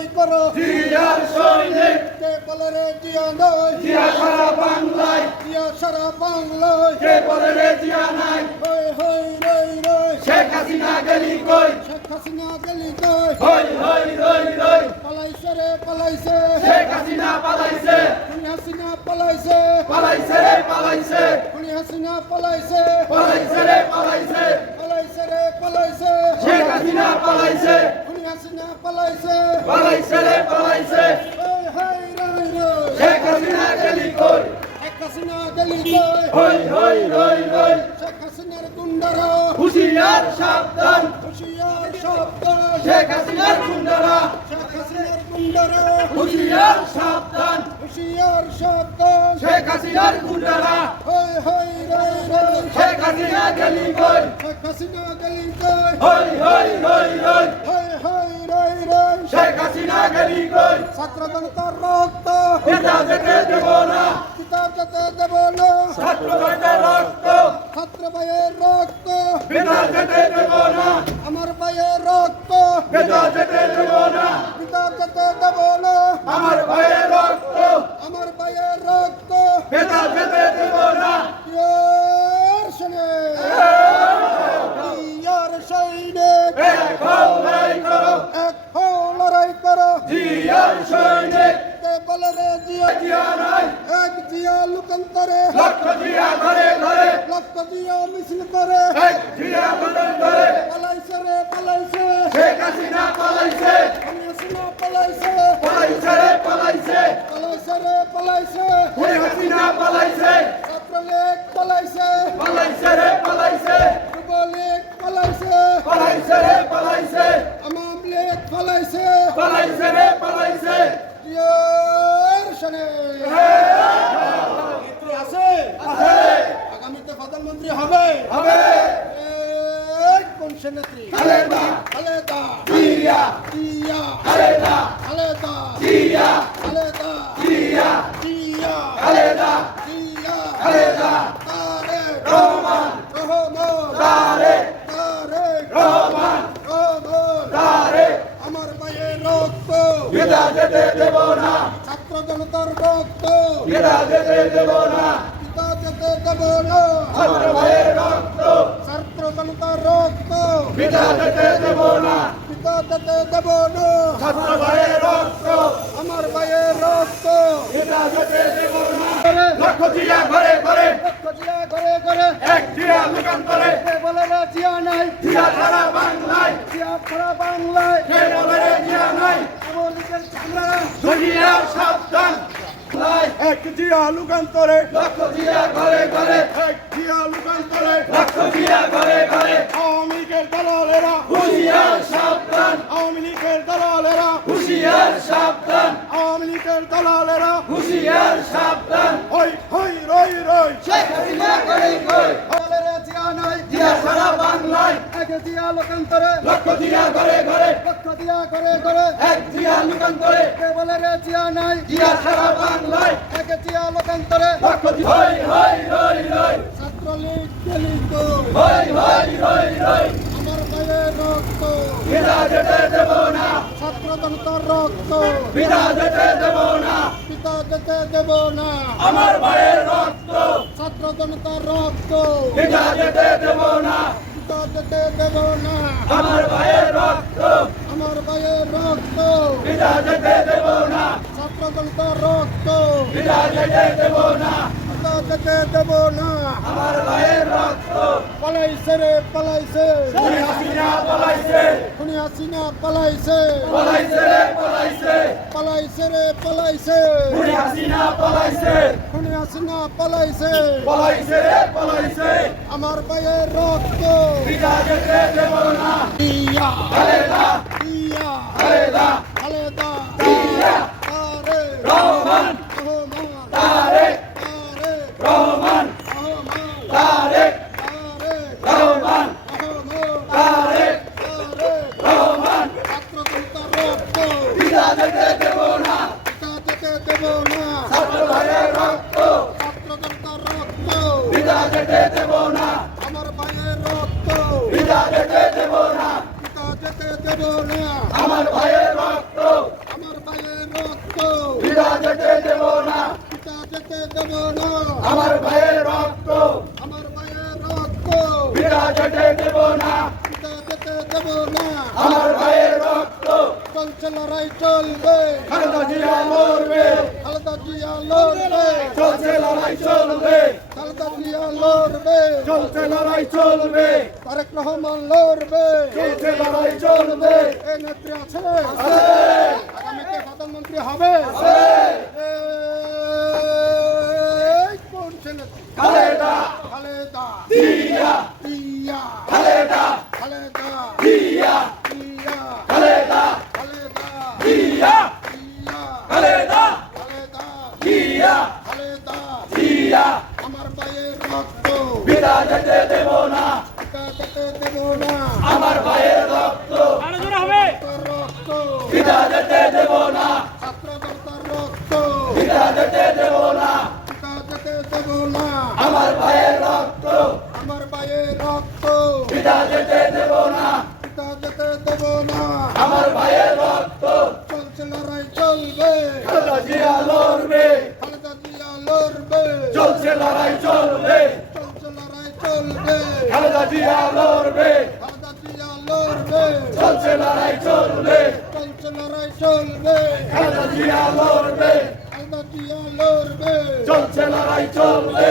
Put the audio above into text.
লড়াই করো জিয়ার সৈনিক কে বলে রে জিয়া নয় জিয়া সারা বাংলায় জিয়া সারা বাংলায় কে বলে রে জিয়া নাই হই হই রই রই শেখ হাসিনা গেলি কই শেখ হাসিনা গেলি কই হই হই রই রই পালাইছে রে পালাইছে শেখ হাসিনা পালাইছে খুনি হাসিনা পালাইছে পালাইছে রে পালাইছে খুনি হাসিনা পালাইছে পালাইছে রে পালাইছে পালাইছে রে পালাইছে শেখ হাসিনা পালাইছে খুনি হাসিনা পালাইছে পালাইছে রে পালাইছে হই হই রই রই শেখ হাসিনা গেলি কই শেখ হাসিনা গেলি কই হই হই রই রই শেখ হাসিনার গুন্ডারা হুশিয়ার সাবধান হুশিয়ার সাবধান শেখ হাসিনার গুন্ডারা শেখ হাসিনার গুন্ডারা হুশিয়ার সাবধান হুশিয়ার সাবধান শেখ হাসিনার গুন্ডারা হই হই রই রই শেখ হাসিনা গেলি কই শেখ হাসিনা গেলি কই হই হই রই রই হই হই রই রই শেখ হাসিনা গেলি কই ছাত্র জনতার রক্ত পিতা যেতে দেব না কিতাব যেতে দেব না ছাত্র ভাইদের রক্ত ছাত্র ভাইয়ের রক্ত পিতা যেতে দেব না আমার ভাইয়ের রক্ত পিতা যেতে দেব না কিতাব যেতে দেব না আমার ভাইয়ের রক্ত আমার ভাইয়ের রক্ত পিতা যেতে দেব না ইয়ার শোনে ইয়ার সৈনিক এক হও লড়াই করো এক হও লড়াই করো জিয়ার সৈনিক কে বলে রে জিয়া জিয়া নাই এক জিয়া লোকান্তরে লক্ষ জিয়া ঘরে ঘরে লক্ষ জিয়া মিছিল করে এক জিয়া বদল করে পালাইছে রে পালাইছে শেখ হাসিনা পালাইছে খুনি হাসিনা পালাইছে পালাইছে রে পালাইছে পালাইছে রে পালাইছে খুনি হাসিনা পালাইছে ছাত্রলীগ পালাইছে পালাইছে রে পালাইছে যুবলীগ পালাইছে পালাইছে রে পালাইছে আওয়ামী লীগ পালাইছে পালাইছে রে পালাইছে ইয়ার শোনে নেত্রী আছে আগামীতে প্রধানমন্ত্রী হবে হবে এই কোন সে নেত্রী খালেদা খালেদা জিয়া জিয়া খালেদা খালেদা জিয়া খালেদা জিয়া জিয়া খালেদা জিয়া খালেদা তারেক রহমান রহমান তারেক তারেক রহমান রহমান তারেক আমার ভাইয়ের রক্ত পিতা যেতে দেব না ছাত্র জনতার রক্ত পিতা যেতে দেব না পিতা যেতে দেব না আমার ভাইয়ের রক্ত ছাত্র জনতার রক্ত পিতা যেতে দেব না পিতা যেতে দেব না ছাত্র ভাইয়ের রক্ত আমার ভাইয়ের রক্ত পিতা যেতে দেব না লক্ষ জিয়া ঘরে ঘরে রক্ত জিয়া করে করে এক জিয়া লোকান্তরে কে বলে রে জিয়া নাই জিয়া সারা বাংলায় জিয়া সারা বাংলায় কে বলে রে জিয়া নাই আমলিকের চামড়া জিয়া সাবধান এক জিয়া লুকান্তরে লক্ষ জিয়া ঘরে ঘরে এক জিয়া লুকান্তরে লক্ষ জিয়া ঘরে ঘরে আওয়ামী লীগের দালালেরা হুশিয়ার সাবধান আওয়ামী লীগের দালালেরা হুশিয়ার সাবধান আওয়ামী লীগের দালালেরা হুশিয়ার সাবধান হই হই রই রই শেখ হাসিনা গেলি কই বলে রে জিয়া নাই জিয়া সারা বাংলায় এক জিয়া লোকান্তরে লক্ষ জিয়া ঘরে ঘরে লক্ষ জিয়া করে করে এক জিয়া লোকান্তরে কে বলে রে জিয়া নাই জিয়া সারা বাংলায় এক জিয়া লোকান্তরে লক্ষ হই হই রই রই ছাত্রলীগ গেলিত হই হই রই রই আমার ভাইয়ের রক্ত পিতা যেতে দেব না ছাত্র জনতার রক্ত পিতা যেতে দেব না পিতা যেতে দেব না আমার ভাইয়ের রক্ত ছাত্র জনতার রক্ত পিতা যেতে দেব না পিতা যেতে দেব না আমার ভাইয়ের রক্ত আমার ভাইয়ের রক্ত পিতা যেতে দেব না ছাত্র জনতার রক্ত পিতা যেতে দেব না পিতা যেতে দেব না আমার ভাইয়ের রক্ত পালাইছে রে পালাইছে খুনি হাসিনা পালাইছে খুনি হাসিনা পালাইছে পালাইছে রে পালাইছে পালাইছে রে পালাইছে খুনি হাসিনা পালাইছে খুনি হাসিনা পালাইছে পালাইছে রে পালাইছে আমার ভাইয়ের রক্ত পিতা যেতে দেব না ইয়া খালেদা ইয়া খালেদা খালেদা জিয়া তারেক রহমান রহমান তারেক তারেক রহমান রহমান তারেক তারেক রহমান রহমান তারেক তারেক রহমান ছাত্র জনতার রক্ত পিতা যেতে দেব না পিতা যেতে দেব না ছাত্র ভাইয়ের রক্ত ছাত্র জনতার রক্ত পিতা যেতে দেব না আমার ভাইয়ের রক্ত পিতা যেতে দেব না পিতা যেতে দেব না আমার ভাইয়ের রক্ত দেব না আমার ভাইয়ের রক্ত আমার ভাইয়ের রক্ত বিনা যেতে দেব না পিতা যেতে দেব না আমার ভাইয়ের রক্ত চলছে লড়াই চলবে খালেদা জিয়া লড়বে খালেদা জিয়া লড়বে চলছে লড়াই চলবে খালেদা জিয়া লড়বে চলছে লড়াই চলবে তারেক রহমান লড়বে চলছে লড়াই চলবে এই নেত্রী আছে আছে আগামীতে প্রধানমন্ত্রী হবে এই কোন ছেলে খালেদা খালেদা জিয়া জিয়া খালেদা খালেদা জিয়া জিয়া খালেদা খালেদা জিয়া জিয়া খালেদা খালেদা জিয়া খালেদা জিয়া আমার ভাইয়ের রক্ত বিনা যেতে দেব না পিতা যেতে দেব না আমার ভাইয়ের রক্ত তোর রক্ত বিনা যেতে দেব না ছাত্র জনতার রক্ত বিনা যেতে দেব না পিতা যেতে দেব না আমার ভাইয়ের রক্ত আমার ভাইয়ের রক্ত বিনা যেতে দেব না পিতা যেতে দেব না আমার ভাইয়ের রক্ত চলছে লড়াই চলবে খালেদা জিয়া লড়বে খালেদা জিয়া লড়বে চলছে লড়াই চলবে চলছে লড়াই চলবে খালেদা জিয়া লড়বে খালেদা জিয়া লড়বে চলছে লড়াই চলবে চলছে লড়াই চলবে খালেদা জিয়া লড়বে খালেদা জিয়া লড়বে চলছে লড়াই চলবে